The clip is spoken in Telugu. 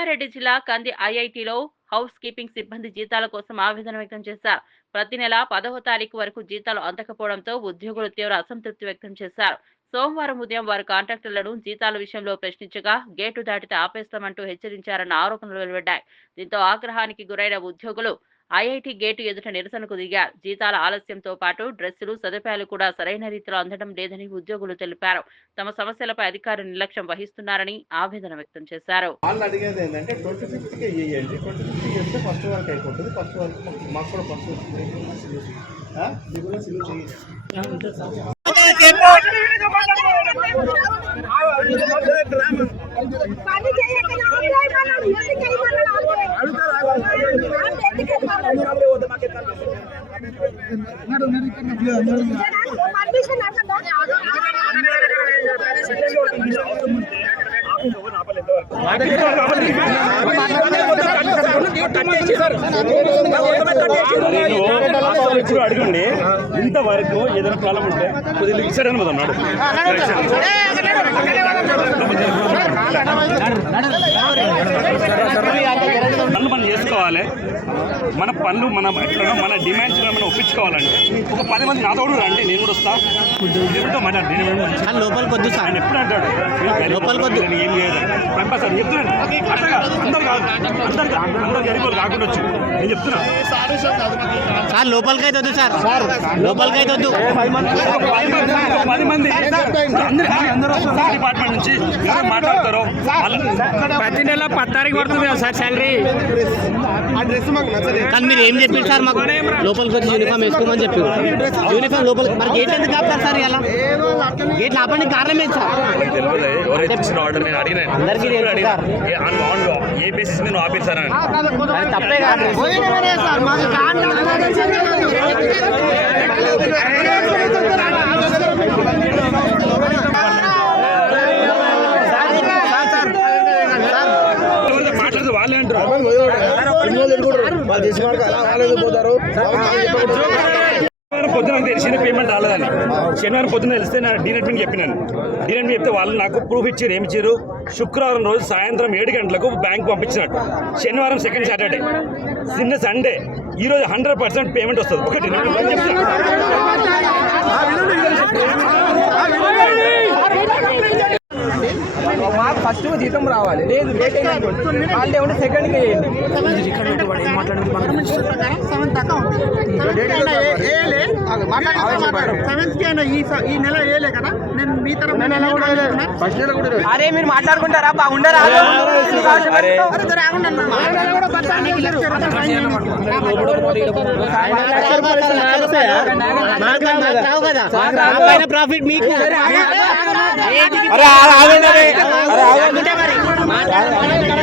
రంగారెడ్డి జిల్లా కంది ఐఐటిలో హౌస్ కీపింగ్ సిబ్బంది జీతాల కోసం ఆవేదన వ్యక్తం చేశారు. ప్రతి నెల పదవ తారీఖు వరకు జీతాలు అందకపోవడంతో ఉద్యోగులు తీవ్ర అసంతృప్తి వ్యక్తం చేశారు. సోమవారం ఉదయం వారు కాంట్రాక్టర్లను జీతాల విషయంలో ప్రశ్నించగా గేటు దాటితే ఆపేస్తామంటూ హెచ్చరించారన్న ఆరోపణలు వెలువడ్డాయి. దీంతో ఆగ్రహానికి గురైన ఉద్యోగులు ఐఐటి గేటు ఎదుట నిరసనకు దిగారు జీతాల ఆలస్యంతో పాటు డ్రెస్సులు సదుపాయాలు కూడా సరైన రీతిలో అందడం లేదని ఉద్యోగులు తెలిపారు. తమ సమస్యలపై అధికారులు నిర్లక్ష్యం వహిస్తున్నారని ఆవేదన వ్యక్తం చేశారు. వాళ్ళు అడిగేది ఏంటంటే ట్వంటీ ఫిఫ్త్కి ఇవ్వండి ట్వంటీ ఫిఫ్త్కి ఇస్తే ఫస్ట్ వరకు అయిపోతుంది. ఫస్ట్ వరకు మాకు- మాకు కూడా ఫస్ట్ వస్తుంది ఇప్పుడు అడగండి ఇంతవరకు ఏదైనా ప్రాబ్లం ఉంటే కొద్దిగా ఇచ్చాడని మొదలు నాడు మనం చేసుకోవాలి మన పనులు మన ఎట్లా మన డిమాండ్స్ మనం ఒప్పించుకోవాలండి ఒక పది మంది నాతో కూడా రండి నేను కూడా వస్తా ఎవరితో మాట్లాడు నేను ఎవరితో మంచి- సార్ లోపలికి వద్దు సార్ ఎప్పుడు అంటాడు "వీళ్ళు గరీబ్ లోపలికి వద్దు. ఏం పంపా సార్ చెప్తున్నాను అట్లా కాదు. అందరు కాదు అందరు. అందరు గరీబులు కాకుండా వచ్చు నేను చెప్తున్నా సార్ లోపలికి అయితే వద్దు సార్ లోపలికి అయితే వద్దు పది మంది అందరూ డిపార్ట్మెంట్ నుంచి మాట్లాడతారో ప్రతి నెల పది తారీఖు పడుతుంది కదా సార్ శాలరీ కానీ మీరు ఏం చెప్పింది సార్ మాకు? లోపలికి వచ్చి యూనిఫామ్ వేసుకోమని చెప్పి యూనిఫామ్ లోపలికి మరి గేట్ ఎందుకు ఆపుతారు సార్ ఇలా? గేట్ ఆపడానికి కారణం ఏంటి సార్? అందరికీ తెలుసు సార్. ఏ ఆన్ ఆన్ ఏ బేసిస్ మీద ఆపేశారని అది తప్పే కాదు. వాళ్ళు చేసిన వాడికి అలా వాళ్ళేదో పోతారు. శనివారం పొద్దున తెలిసిన పేమెంట్ రాలేదని. శనివారం పొద్దున తెలిస్తే నా డీనెట్మెంట్ చెప్పినాను. డీనెట్మెంట్ చెప్తే వాళ్ళు నాకు ప్రూఫ్ ఇచ్చారు ఏమి ఇచ్చారు? శుక్రవారం రోజు సాయంత్రం ఏడు గంటలకు బ్యాంక్ పంపించినట్టు. శనివారం సెకండ్ సాటర్డే చిన్న సండే ఈ రోజు హండ్రెడ్ పర్సెంట్ పేమెంట్ వస్తుంది. ఒకటి ఫస్ట్ జీతం రావాలి. లేదు లేట్ అయినా హాలిడే ఉంటే సెకండ్కి అరే మీరు మాట్లాడుకుంటారా బాగుండరా ప్రాఫిట్ మీకు అరే ఆగండి అరే. అరే ఆగండి. మరి